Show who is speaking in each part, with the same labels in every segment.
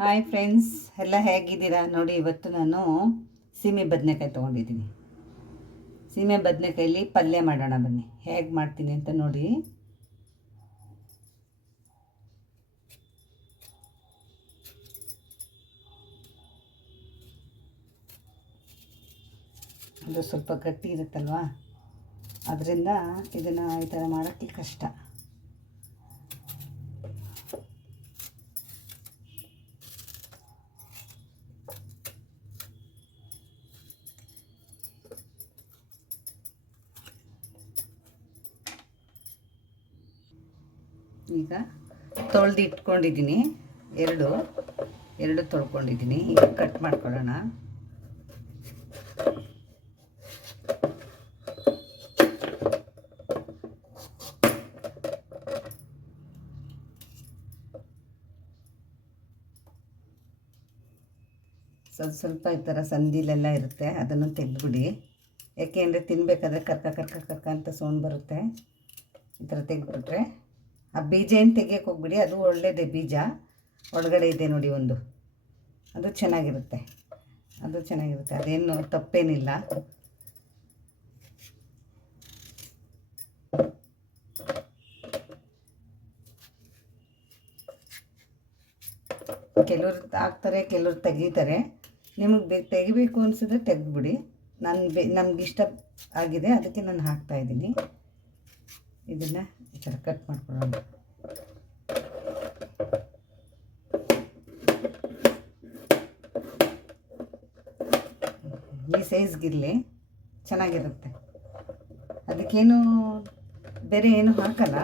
Speaker 1: Hi friends ಎಲ್ಲ ಹೇಗಿದ್ದೀರಾ? ನೋಡಿ, ಇವತ್ತು ನಾನು ಸೀಮೆ ಬದನೆಕಾಯಿ ತೊಗೊಂಡಿದ್ದೀನಿ. ಸೀಮೆ ಬದನೆಕಾಯಲ್ಲಿ ಪಲ್ಯ ಮಾಡೋಣ ಬನ್ನಿ. ಹೇಗೆ ಮಾಡ್ತೀನಿ ಅಂತ ನೋಡಿ. ಅದು ಸ್ವಲ್ಪ ಗಟ್ಟಿ ಇರುತ್ತಲ್ವಾ? ಅದರಿಂದ ಇದನ್ನು ಈ ಥರ ಮಾಡೋಕ್ಕೆ ಕಷ್ಟ. ಈಗ ತೊಳೆದು ಇಟ್ಕೊಂಡಿದ್ದೀನಿ. ಎರಡು ಎರಡು ತೊಳ್ಕೊಂಡಿದ್ದೀನಿ. ಈಗ ಕಟ್ ಮಾಡ್ಕೊಳ್ಳೋಣ. ಸ್ವಲ್ಪ ಸ್ವಲ್ಪ ಈ ಥರ ಸಂದಿಲೆಲ್ಲ ಇರುತ್ತೆ. ಅದನ್ನು ತೆಗೆದ್ಬಿಡಿ. ಯಾಕೆ ಅಂದರೆ ತಿನ್ನಬೇಕಾದ್ರೆ ಕರ್ಕ ಕರ್ಕ ಕರ್ಕ ಅಂತ ಸೌಂಡ್ ಬರುತ್ತೆ. ಈ ಥರ ತೆಗೆದ್ಬಿಟ್ರೆ ಆ ಬೀಜ ಏನು ತೆಗಿಯೋಕೆ ಹೋಗ್ಬಿಡಿ, ಅದು ಒಳ್ಳೆಯದೇ ಬೀಜ. ಒಳಗಡೆ ಇದೆ ನೋಡಿ ಒಂದು. ಅದು ಚೆನ್ನಾಗಿರುತ್ತೆ. ಅದು ಚೆನ್ನಾಗಿರುತ್ತೆ. ಅದೇನು ತಪ್ಪೇನಿಲ್ಲ. ಕೆಲವ್ರು ಹಾಕ್ತಾರೆ, ಕೆಲವ್ರು ತೆಗಿತಾರೆ. ನಿಮಗೆ ತೆಗಿಬೇಕು ಅನಿಸಿದ್ರೆ ತೆಗೆದ್ಬಿಡಿ. ನಾನು ಬೇ ನಮಗಿಷ್ಟ ಆಗಿದೆ, ಅದಕ್ಕೆ ನಾನು ಹಾಕ್ತಾಯಿದ್ದೀನಿ ಇದನ್ನು ಈ ಥರ ಕಟ್ ಮಾಡ್ಕೊಳ್ಳೋಣ. ಈ ಸೈಜ್ಗಿರಲಿ ಚೆನ್ನಾಗಿರುತ್ತೆ. ಅದಕ್ಕೇನು ಬೇರೆ ಏನು ಹಾಕಲ್ಲ,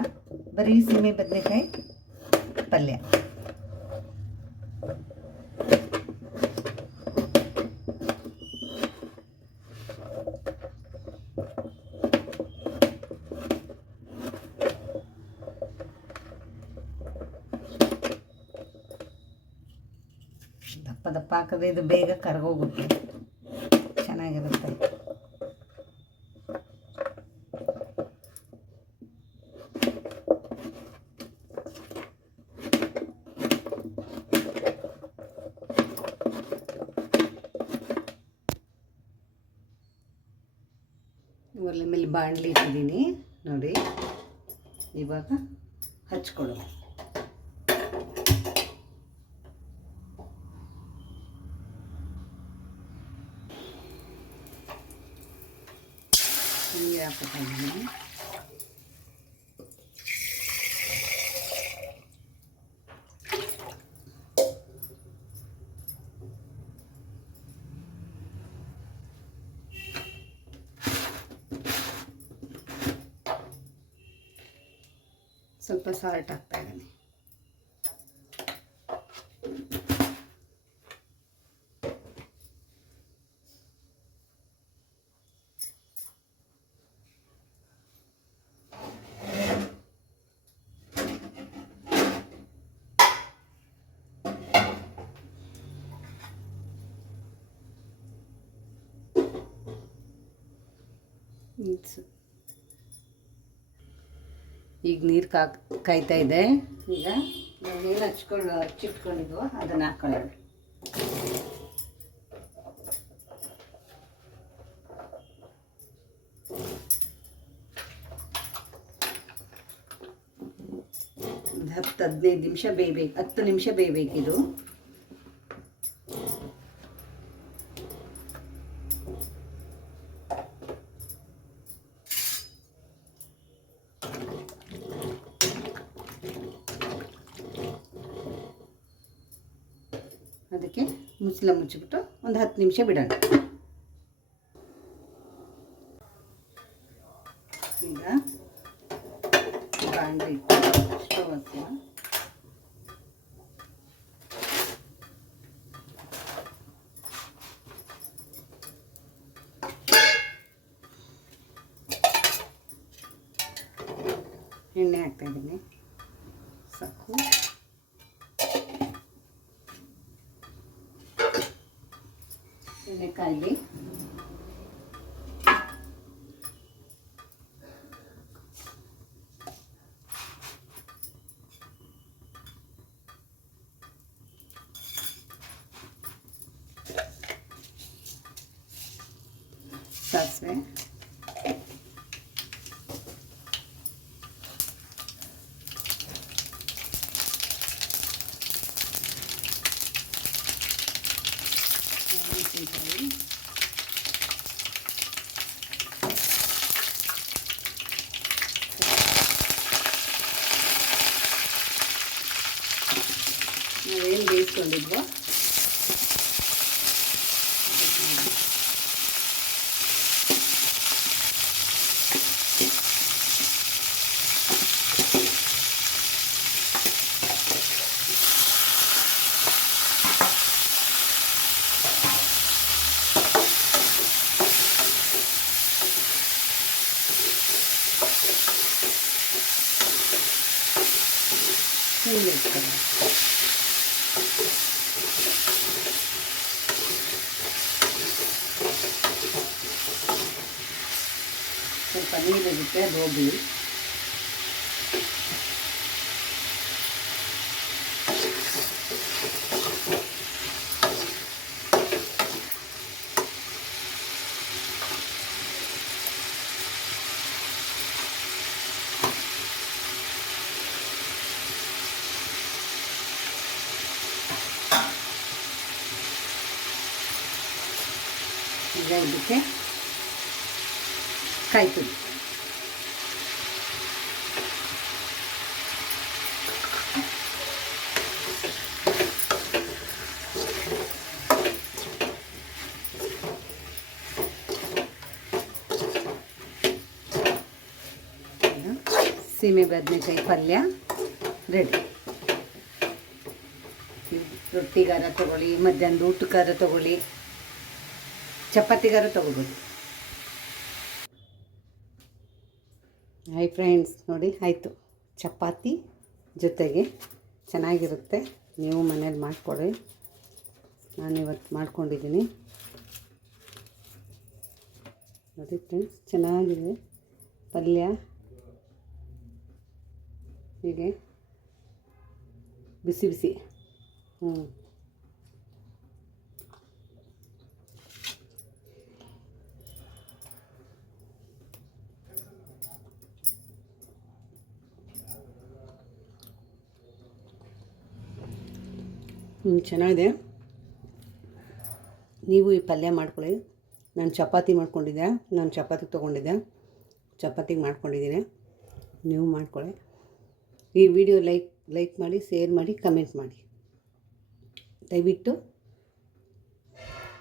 Speaker 1: ಬರೀ ಸೀಮೆ ಬದನೆಕಾಯಿ ಪಲ್ಯ. ದಪ್ಪ ದಪ್ಪ ಹಾಕಿದ್ರೆ ಇದು ಬೇಗ ಕರಗೋಗುತ್ತೆ. ಚೆನ್ನಾಗಿರುತ್ತೆ. ಒಲೆ ಮೇಲೆ ಬಾಣಲಿ ಇಟ್ಟಿದ್ದೀನಿ ನೋಡಿ ಇವಾಗ ಹಚ್ಕೊಳ್ಳೋಣ. ನೀರು ಹಾಕ್ತಾ ಇದ್ದೀನಿ ಸ್ವಲ್ಪ ಸಾಲ್ಟ್ ಹಾಕ್ತಾ ಇದ್ದೀನಿ ಈಗ ನೀರು ಕಾ, ಕಾಯ್ತಾ ಇದೆ. ಈಗ ನಾವು ನೀರು ಹಚ್ಕೊಂಡು ಹಚ್ಚಿಟ್ಕೊಂಡಿದ್ವೋ ಅದನ್ನು ಹಾಕೊಳ್ಳೋಣ. ಒಂದು ಹತ್ತು ಹದಿನೈದು ನಿಮಿಷ ಬೇಯಬೇಕು, ಹತ್ತು ನಿಮಿಷ ಬೇಯಬೇಕಿದು. ಅದಕ್ಕೆ ಮುಚ್ಚಲ ಮುಚ್ಚಿಬಿಟ್ಟು ಒಂದು ಹತ್ತು ನಿಮಿಷ ಬಿಡೋಣ. ಈಗ ಬಾಂಡ್ಲಿ ಸ್ಟವ್ ಹಚ್ಚುವ ಎಣ್ಣೆ ಹಾಕ್ತಾ ಇದ್ದೀನಿ. इसमें कर दें ನಾವೇನು ಬೇಯಿಸ್ಕೊಂಡಿದ್ವೋ ಹಿಂಗೆ milho do Pernambuco. Fizemos o quê? Cai tudo. ಸೀಮೆ ಬದನೆಕಾಯಿ ಪಲ್ಯ, ರೆಡಿ. ರೊಟ್ಟಿಗಾರ ತಗೊಳ್ಳಿ, ಮಧ್ಯಾಹ್ನದ ಊಟಕ್ಕಾರ ತಗೊಳ್ಳಿ ಚಪಾತಿಗಾರ ತೊಗೊಬೋದು ಹಾಯ್ ಫ್ರೆಂಡ್ಸ್ ನೋಡಿ ಆಯಿತು. ಚಪಾತಿ ಜೊತೆಗೆ ಚೆನ್ನಾಗಿರುತ್ತೆ. ನೀವು ಮನೇಲಿ ಮಾಡಿಕೊಡಿ ನಾನು ಇವತ್ತು ಮಾಡ್ಕೊಂಡಿದ್ದೀನಿ. ನೋಡಿ ಫ್ರೆಂಡ್ಸ್ ಚೆನ್ನಾಗಿದೆ. ಪಲ್ಯ. ಹೀಗೆ. ಬಿಸಿ ಬಿಸಿ. ಹ್ಞೂ ಹ್ಞೂ ಚೆನ್ನಾಗಿದೆ. ನೀವು ಈ ಪಲ್ಯ ಮಾಡ್ಕೊಳ್ಳಿ. ನಾನು ಚಪಾತಿ ಮಾಡ್ಕೊಂಡಿದ್ದೆ. ನಾನು ಚಪಾತಿ ತೊಗೊಂಡಿದ್ದೆ. ಚಪಾತಿಗೆ ಮಾಡ್ಕೊಂಡಿದ್ದೀನಿ. ನೀವು ಮಾಡ್ಕೊಳ್ಳಿ. ಈ ವಿಡಿಯೋ ಲೈಕ್ ಲೈಕ್ ಮಾಡಿ ಶೇರ್ ಮಾಡಿ ಕಮೆಂಟ್ ಮಾಡಿ. ದಯವಿಟ್ಟು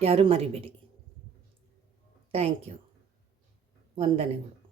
Speaker 1: ಯಾರೂ ಮರಿಬೇಡಿ. ಥ್ಯಾಂಕ್ ಯು ವಂದನೆಗಳು.